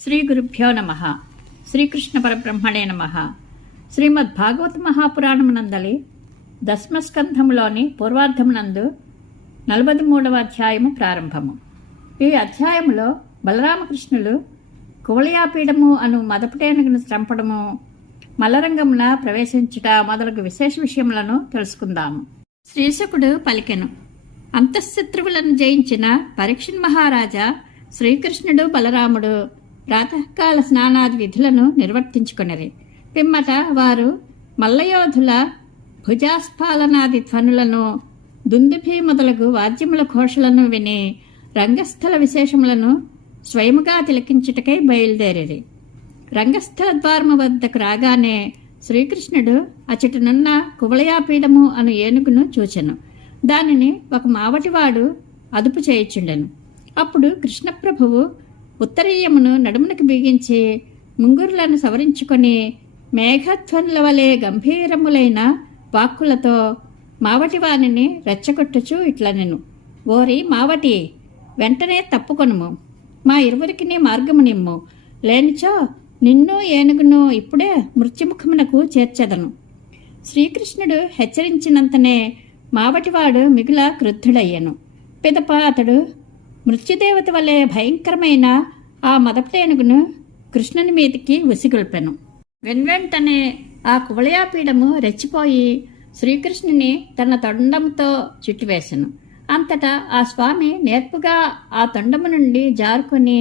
శ్రీ గురుభ్యో నమః. శ్రీకృష్ణ పరబ్రహ్మణే నమః. శ్రీమద్ భాగవత మహాపురాణమునందలి దశమస్కంధములోని పూర్వార్ధమునందు 43వ అధ్యాయము ప్రారంభము. ఈ అధ్యాయములో బలరామకృష్ణులు కువలయాపీడము అను మదపుటేనుగును చంపడము, మల్లరంగమున ప్రవేశించుట మొదలగు విశేష విషయములను తెలుసుకుందాము. శ్రీశకుడు పలికెను. అంతఃశత్రువులను జయించిన పరీక్షణ్ మహారాజా శ్రీకృష్ణుడు బలరాముడు ప్రాతకాల స్నానాది విధులను నిర్వర్తించుకొనిరి. పిమ్మట వారు మల్లయోధుల భుజాస్ఫాలనాది ధ్వనులను, దుందుభి మొదలగు వాద్యముల ఘోషలను విని రంగస్థల విశేషములను స్వయముగా తిలకించుటకై బయలుదేరిరి. రంగస్థల ద్వారము వద్దకు రాగానే శ్రీకృష్ణుడు అచటనున్న కువలయాపీడము అను ఏనుగును చూచెను. దానిని ఒక మావటివాడు అదుపు చేయుచుండెను. అప్పుడు కృష్ణప్రభువు ఉత్తరీయమును నడుమునకు బిగించి ముంగురులను సవరించుకొని మేఘధ్వనుల వలె గంభీరములైన వాక్కులతో మావటివానిని రెచ్చగొట్టుచు ఇట్లనెను. ఓరి మావటి, వెంటనే తప్పుకొనుము, మా ఇరువురికి మార్గము నిమ్ము, లేనిచో నిన్ను ఏనుగును ఇప్పుడే మృత్యుముఖమునకు చేర్చెదను. శ్రీకృష్ణుడు హెచ్చరించినంతనే మావటివాడు మిగుల క్రుద్ధుడయ్యను. పిదప అతడు మృత్యుదేవత వలె భయంకరమైన ఆ మదపుటేనుగును కృష్ణుని మీదికి ఉసిగొల్పెను. వెన్వెంటనే ఆ కువలయాపీడము రెచ్చిపోయి శ్రీకృష్ణుని తన తొండముతో చుట్టివేశను. అంతటా ఆ స్వామి నేర్పుగా ఆ తొండము నుండి జారుకొని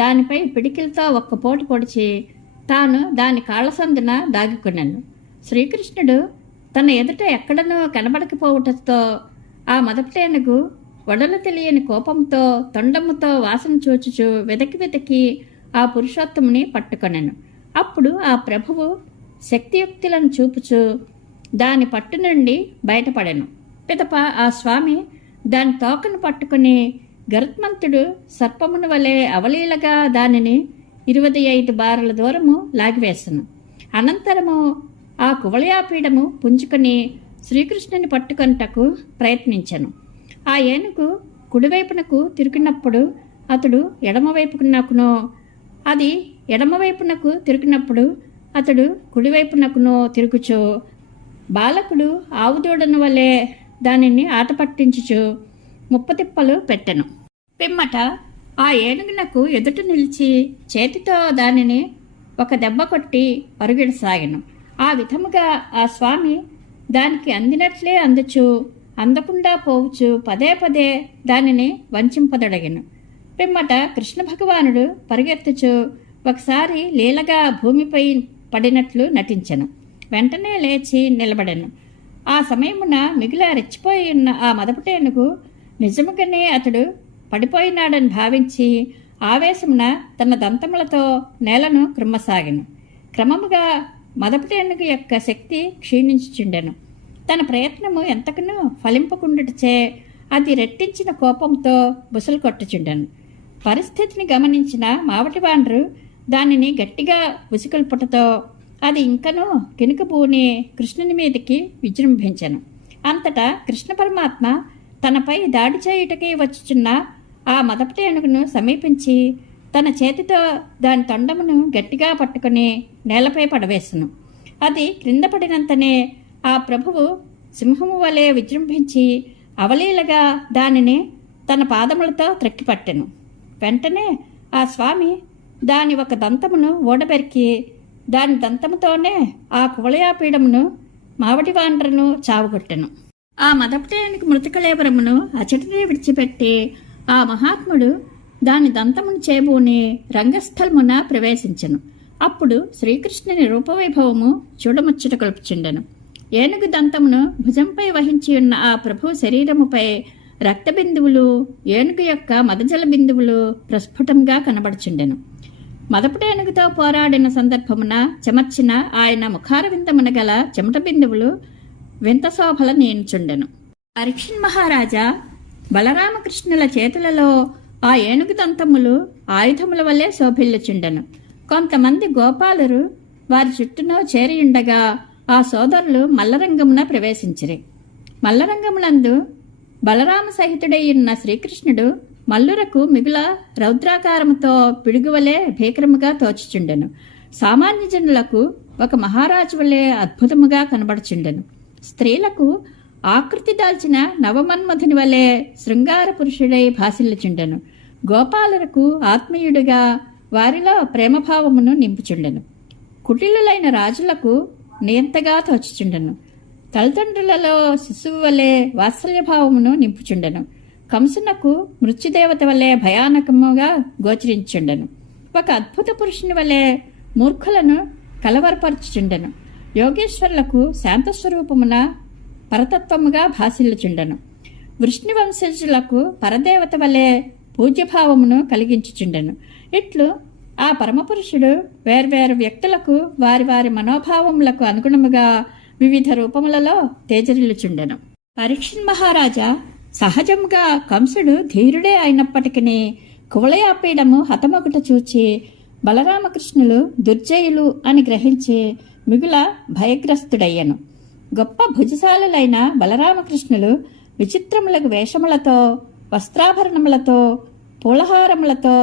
దానిపై పిడికిలతో ఒక్కపోటు పొడిచి తాను దాని కాళ్లసందున దాగికొనెను. శ్రీకృష్ణుడు తన ఎదుట ఎక్కడనూ కనబడకపోవటంతో ఆ మదపుటేనుగు వడలు తెలియని కోపంతో తొండముతో వాసన చూచుచు వెతికి ఆ పురుషోత్తముని పట్టుకొనెను. అప్పుడు ఆ ప్రభువు శక్తియుక్తులను చూపుచు దాని పట్టు నుండి బయటపడెను. పిదప ఆ స్వామి దాని తోకను పట్టుకుని గరుత్మంతుడు సర్పమును వలె అవలీలగా దానిని 25 బారల దూరము లాగివేసెను. అనంతరము ఆ కువలయాపీడము పుంజుకొని శ్రీకృష్ణుని పట్టుకొనుటకు ప్రయత్నించెను. ఆ ఏనుగు కుడివైపునకు తిరిగినప్పుడు అతడు ఎడమవైపునకునో, అది ఎడమవైపునకు తిరిగినప్పుడు అతడు కుడివైపునకునో తిరుగుచు బాలకుడు ఆవుదూడను వలె దానిని ఆట పట్టించుచు ముప్పతిప్పలు పెట్టెను. పిమ్మట ఆ ఏనుగునకు ఎదుట నిలిచి చేతితో దానిని ఒక దెబ్బ కొట్టి పరుగెడసాగెను. ఆ విధముగా ఆ స్వామి దానికి అందినట్లే అందుచు అందకుండా పోవచ్చు పదే పదే దానిని వంచింపదొడగెను. పిమ్మట కృష్ణ భగవానుడు పరిగెత్తుచు ఒకసారి లీలగా భూమిపై పడినట్లు నటించెను. వెంటనే లేచి నిలబడెను. ఆ సమయమున మిగిల రెచ్చిపోయి ఉన్న ఆ మదపుటేనుగు నిజముగానే అతడు పడిపోయినాడని భావించి ఆవేశమున తన దంతములతో నేలను క్రమ్మసాగెను. క్రమముగా మదపుటేనుగు యొక్క శక్తి క్షీణించుచుండెను. తన ప్రయత్నము ఎంతకునూ ఫలింపకుండుటచే అది రెట్టించిన కోపంతో బుసలు కొట్టుచుండెను. పరిస్థితిని గమనించిన మావటివాండ్రు దానిని గట్టిగా ఉసికొల్పుటతో అది ఇంకనూ కినుకబూని కృష్ణుని మీదకి విజృంభించెను. అంతటా కృష్ణ పరమాత్మ తనపై దాడి చేయుటకి వచ్చుచున్న ఆ మదపుటేనుగును సమీపించి తన చేతితో దాని తొండమును గట్టిగా పట్టుకుని నేలపై పడవేసెను. అది క్రింద పడినంతనే ఆ ప్రభువు సింహము వలె విజృంభించి అవలీలగా దానిని తన పాదములతో త్రెక్కిపట్టెను. వెంటనే ఆ స్వామి దాని ఒక దంతమును ఓడబెరికి దాని దంతముతోనే ఆ కువలయాపీడమును మావటివాండ్రను చావుగొట్టెను. ఆ మదపుటేనుగు మృతకళేబరమును అచటనే విడిచిపెట్టి ఆ మహాత్ముడు దాని దంతమును చేబూని రంగస్థలమున ప్రవేశించెను. అప్పుడు శ్రీకృష్ణుని రూపవైభవము చూడముచ్చట కొలుపుచుండెను. ఏనుగు దంతమును భుజంపై వహించి ఉన్న ఆ ప్రభు శరీరముపై రక్తబిందువులు, ఏనుగు యొక్క మదజల బిందువులు ప్రస్ఫుటంగా కనబడుచుండెను. మదపుటేనుగుతో పోరాడిన సందర్భమున చెమర్చిన ఆయన ముఖారవిందమున గల చెమట బిందువులు వింత శోభల నేనుచుండెను. పరీక్షణ్ మహారాజా బలరామకృష్ణుల చేతులలో ఆ ఏనుగు దంతములు ఆయుధముల వల్లే శోభిల్లుచుండెను. కొంతమంది గోపాలురు వారి చుట్టూనో చేరియుండగా ఆ సోదరులు మల్లరంగమున ప్రవేశించిరి. మల్లరంగమునందు బలరామ సహితుడై ఉన్న శ్రీకృష్ణుడు మల్లురకు మిగుల రౌద్రాకారముతో పిడుగువలే భీకరముగా తోచుచుండెను. సామాన్య జనులకు ఒక మహారాజు వలె అద్భుతముగా కనబడుచుండెను. స్త్రీలకు ఆకృతి దాల్చిన నవమన్మధుని వలె శృంగార పురుషుడై భాసిల్లుచుండెను. గోపాలులకు ఆత్మీయుడిగా వారిలో ప్రేమభావమును నింపుచుండెను. కుటిలులైన రాజులకు నియంతగా తోచుచుండెను. తల్లిదండ్రులలో శిశువు వలె వాత్సల్యభావమును నింపుచుండెను. కంసునకు మృత్యుదేవత వలె భయానకముగా గోచరించుండెను. ఒక అద్భుత పురుషుని వలె మూర్ఖులను కలవరపరచుచుండెను. యోగేశ్వరులకు శాంతస్వరూపమున పరతత్వముగా భాసిల్లుచుండెను. వృష్ణివంశజులకు పరదేవత వలె పూజ్యభావమును కలిగించుచుండెను. ఇట్లు ఆ పరమపురుషుడు వేర్వేరు వ్యక్తులకు వారి వారి మనోభావములకు అనుగుణముగా వివిధ రూపములలో తేజరిల్లుచుండెను. పరీక్షణ్ మహారాజా సహజముగా కంసుడు ధీరుడే అయినప్పటికీ కువలయాపీడము హతమొకట చూచి బలరామకృష్ణులు దుర్జయులు అని గ్రహించి మిగుల భయగ్రస్తుడయ్యను. గొప్ప భుజశాలులైన బలరామకృష్ణులు విచిత్రములకు వేషములతో, వస్త్రాభరణములతో, పూలహారములతో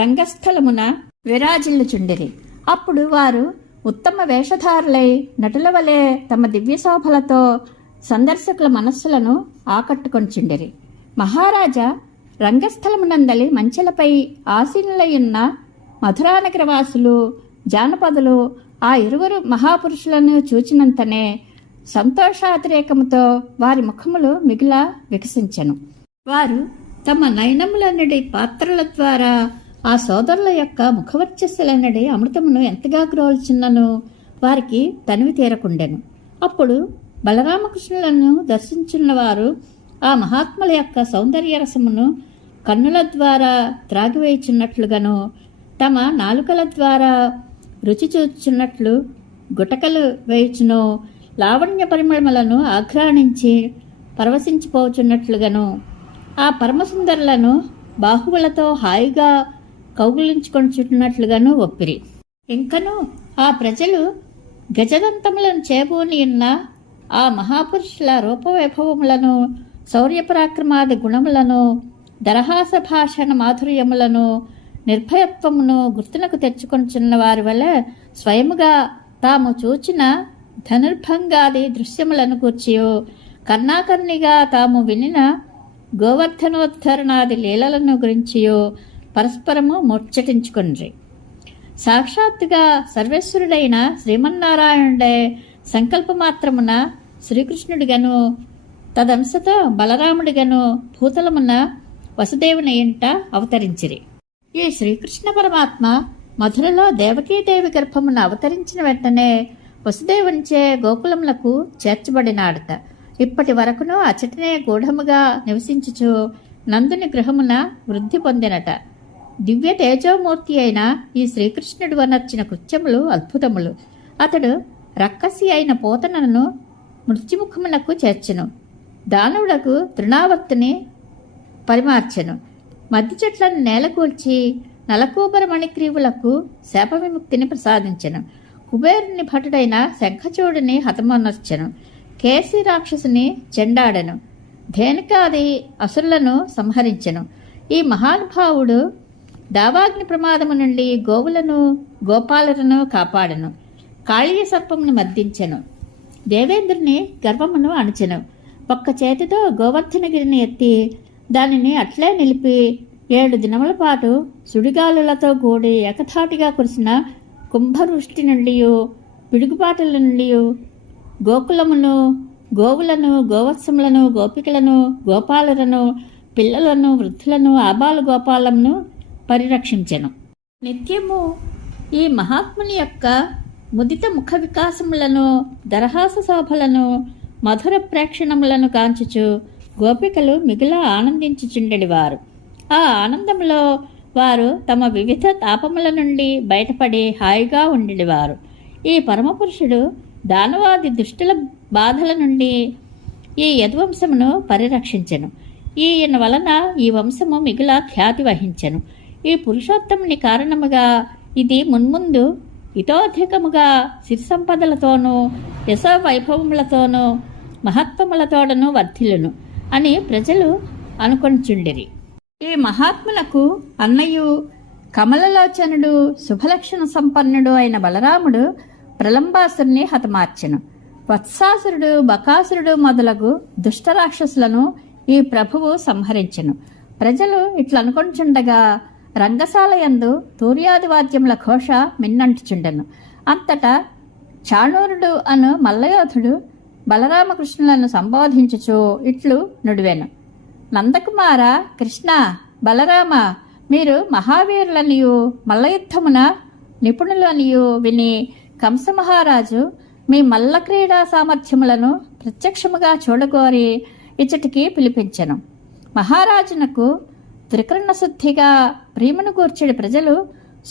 రంగస్థలమున విరాజిల్లుచుండిరి. అప్పుడు వారు ఉత్తమ వేషధారులై నటుల వలె తమ దివ్యశోభలతో సందర్శకుల మనస్సులను ఆకట్టుకొంచుండిరి. మహారాజా రంగస్థలమునందలి మంచెలపై ఆసీనులయున్న మధురానగరవాసులు, జానపదులు ఆ ఇరువురు మహాపురుషులను చూచినంతనే సంతోషాతిరేకముతో వారి ముఖములు మిగిల వికసించెను. వారు తమ నయనములన్నడి పాత్రల ద్వారా ఆ సోదరుల యొక్క ముఖవర్చస్సులన్నడి అమృతమును ఎంతగా గ్రోల్చున్నను వారికి తనివి తీరకుండెను. అప్పుడు బలరామకృష్ణులను దర్శించున్నవారు ఆ మహాత్ముల యొక్క సౌందర్య రసమును కన్నుల ద్వారా త్రాగివేయుచున్నట్లుగాను, తమ నాలుకల ద్వారా రుచి చూచున్నట్లు గుటకలు వేయుచును, లావణ్య పరిమళములను ఆఘ్రాణించి పరవశించిపోచున్నట్లుగాను ఆ పరమసుందరులను బాహువులతో హాయిగా కౌగులించుకొంచున్నట్లుగాను ఒప్పిరి. ఇంకను ఆ ప్రజలు గజదంతములను చేబూని ఉన్న ఆ మహాపురుషుల రూపవైభవములను, శౌర్యపరాక్రమాది గుణములను, దరహాస భాషణ మాధుర్యములను, నిర్భయత్వమును గుర్తునకు తెచ్చుకొంచున్న వారి వల్ల స్వయముగా తాము చూచిన ధనుర్భంగాది దృశ్యములను కూర్చియో, కర్ణాకర్ణిగా తాము వినిన గోవర్ధనోద్ధరణాది లీలలను గురించియో పరస్పరము ముచ్చటించుకొండ్రి. సాక్షాత్తుగా సర్వేశ్వరుడైన శ్రీమన్నారాయణుడే సంకల్పమాత్రమున శ్రీకృష్ణుడిగను, తదంశతో బలరాముడిగను భూతలమున వసుదేవుని ఇంట అవతరించిరి. ఈ శ్రీకృష్ణ పరమాత్మ మధురలో దేవకీదేవి గర్భమున అవతరించిన వెంటనే వసుదేవునిచే గోకులములకు చేర్చబడినాడట. ఇప్పటి వరకును అచటనే గూఢముగా నివసించుచు నందుని గృహమున వృద్ధి పొందినట. దివ్య తేజోమూర్తి అయిన ఈ శ్రీకృష్ణుడు వనర్చిన కృత్యములు అద్భుతములు. అతడు రక్కసి అయిన పోతనను మృత్యుముఖమునకు చేర్చెను. దానవుడకు తృణావర్తిని పరిమార్చెను. మద్ది చెట్లను నేలకూల్చి నలకూబర మణిగ్రీవులకు శాప విముక్తిని ప్రసాదించెను. కుబేరుని భటుడైన శంఖచూడిని హతమొనర్చెను. కేసి రాక్షసుని చెండాడెను. ధేనుకాది అసురులను సంహరించెను. ఈ మహానుభావుడు దావాగ్ని ప్రమాదము నుండి గోవులను, గోపాలులను కాపాడెను. కాళీయ సర్పమును మర్దించెను. దేవేంద్రుని గర్వమును అణచెను. ఒక్క చేతితో గోవర్ధనగిరిని ఎత్తి దానిని అట్లే నిలిపి 7 దినముల పాటు సుడిగాలులతో కూడి ఏకధాటిగా కురిసిన కుంభవృష్టి నుండి, పిడుగుపాటుల నుండి గోకులమును, గోవులను, గోవత్సములను, గోపికలను, గోపాలులను, పిల్లలను, వృద్ధులను, ఆబాలు గోపాలమును పరిరక్షించెను. నిత్యము ఈ మహాత్ముని యొక్క ముదిత ముఖ వికాసములను, దరహాస శోభలను, మధుర ప్రేక్షణములను కాంచుచు గోపికలు మిగుల ఆనందించుచుండెడివారు. ఆ ఆనందంలో వారు తమ వివిధ తాపముల నుండి బయటపడి హాయిగా ఉండేవారు. ఈ పరమపురుషుడు దానవాది దుష్టుల బాధల నుండి ఈ యద్వంశమును పరిరక్షించెను. ఈయన వలన ఈ వంశము మిగుల ఖ్యాతి వహించెను. ఈ పురుషోత్తముని కారణముగా ఇది మున్ముందు ఇతోధికముగా సిరిసంపదలతోనూ, యశో వైభవములతోనూ, మహత్వములతోడను వర్ధిల్లును అని ప్రజలు అనుకొంచుండిరి. ఈ మహాత్ములకు అన్నయ్యు కమలలోచనుడు శుభలక్షణ సంపన్నుడు అయిన బలరాముడు ప్రలంబాసురుని హతమార్చెను. వత్సాసురుడు, బకాసురుడు మొదలగు దుష్టరాక్షసులను ఈ ప్రభువు సంహరించెను. ప్రజలు ఇట్లనుకొంచుండగా రంగశాల యందు తూర్యాది వాద్యముల ఘోష మిన్నంటుచుండెను. అంతటా చాణూరుడు అను మల్లయోధుడు బలరామకృష్ణులను సంబోధించుచు ఇట్లు నుడివెను. నందకుమార, కృష్ణ, బలరామ, మీరు మహావీరులనియు మల్లయుద్ధమున నిపుణులనియు విని కంసమహారాజు మీ మల్ల క్రీడా సామర్థ్యములను ప్రత్యక్షముగా చూడగోరి ఇచ్చటికి పిలిపించెను. మహారాజునకు త్రికరణశుద్ధిగా ప్రేమను గూర్చెడి ప్రజలు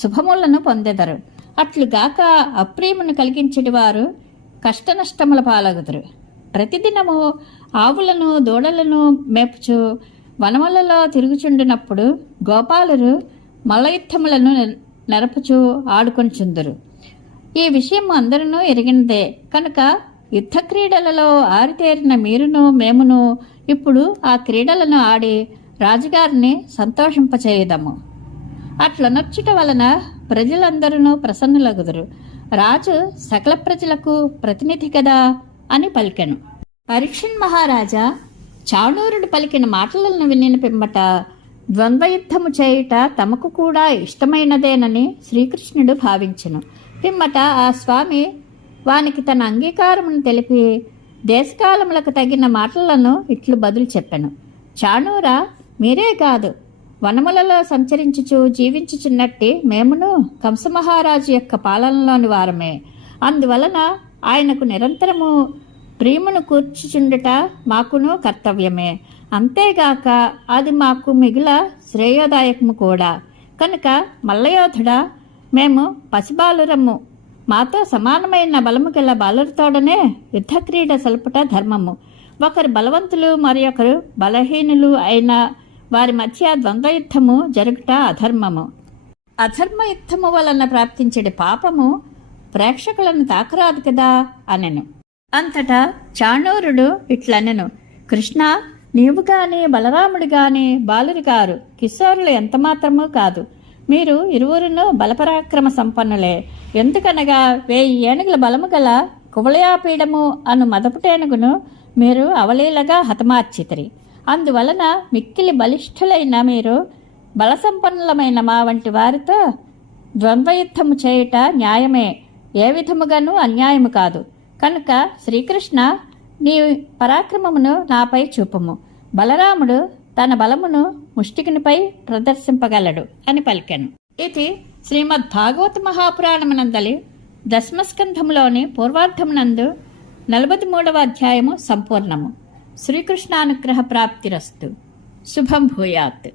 శుభములను పొందెదరు. అట్లుగాక అప్రియమును కలిగించెడి వారు కష్టనష్టముల పాలగుదురు. ప్రతిదినము ఆవులను దూడలను మేపుచు వనములలో తిరుగుచుండినప్పుడు గోపాలురు మల్లయుద్ధములను నెరపుచు ఆడుకొంచుందురు. ఈ విషయం అందరూ ఎరిగినదే కనుక యుద్ధ క్రీడలలో ఆరితేరిన మీరును మేమును ఇప్పుడు ఆ క్రీడలను ఆడి రాజుగారిని సంతోషింపచేయుదము. అట్లనొచ్చుట వలన ప్రజలందరూ ప్రసన్నులగుదురు. రాజు సకల ప్రజలకు ప్రతినిధి కదా అని పలికెను. పరీక్షణ్ మహారాజా చాణూరుడు పలికిన మాటలను వినిన పిమ్మట ద్వంద్వయుద్ధము చేయుట తమకు కూడా ఇష్టమైనదేనని శ్రీకృష్ణుడు భావించెను. పిమ్మట ఆ స్వామి వానికి తన అంగీకారమును తెలిపి దేశకాలములకు తగిన మాటలను ఇట్లు బదులు చెప్పెను. చాణూరా, మీరే కాదు వనములలో సంచరించుచు జీవించుచున్నట్టి మేమును కంసమహారాజు యొక్క పాలనలోని వారమే. అందువలన ఆయనకు నిరంతరము ప్రేమను కూర్చుచుండుట మాకును కర్తవ్యమే. అంతేగాక అది మాకు మిగుల శ్రేయోదాయకము కూడా. కనుక మల్లయోధుడా, మేము పసిబాలురము. మాతో సమానమైన బలము గల బాలురతోడనే యుద్ధక్రీడ సలుపుట ధర్మము. ఒకరు బలవంతులు మరి ఒకరు బలహీనులు అయిన వారి మధ్య ద్వంద్వయుద్ధము జరుగుట అధర్మము. అధర్మ యుద్ధము వలన ప్రాప్తించే పాపము ప్రేక్షకులను తాకరాదు కదా అనెను. అంతటా చాణూరుడు ఇట్లనెను. కృష్ణ, నీవు గాని బలరాముడు గాని బాలురు గారు, కిశోరులు ఎంతమాత్రమూ కాదు. మీరు ఇరువురును బలపరాక్రమ సంపన్నులే. ఎందుకనగా 1000 ఏనుగుల బలము గల కువలయాపీడము అను మదపుటేనుగును మీరు అవలీలగా హతమార్చితిరి. అందువలన మిక్కిలి బలిష్ఠులైన మీరు బలసంపన్నులమైన మా వంటి వారితో ద్వంద్వయుద్ధము చేయుట న్యాయమే, ఏ విధముగానూ అన్యాయము కాదు. కనుక శ్రీకృష్ణ, నీ పరాక్రమమును నాపై చూపుము. బలరాముడు తన బలమును ముష్టికునిపై ప్రదర్శింపగలడు అని పలికెను. ఇది శ్రీమద్ భాగవత మహాపురాణమునందలి దశమస్కంధములోని పూర్వార్ధమునందు 43వ అధ్యాయము సంపూర్ణము. శ్రీకృష్ణానుగ్రహ ప్రాప్తిరస్తు. శుభం భూయాత్.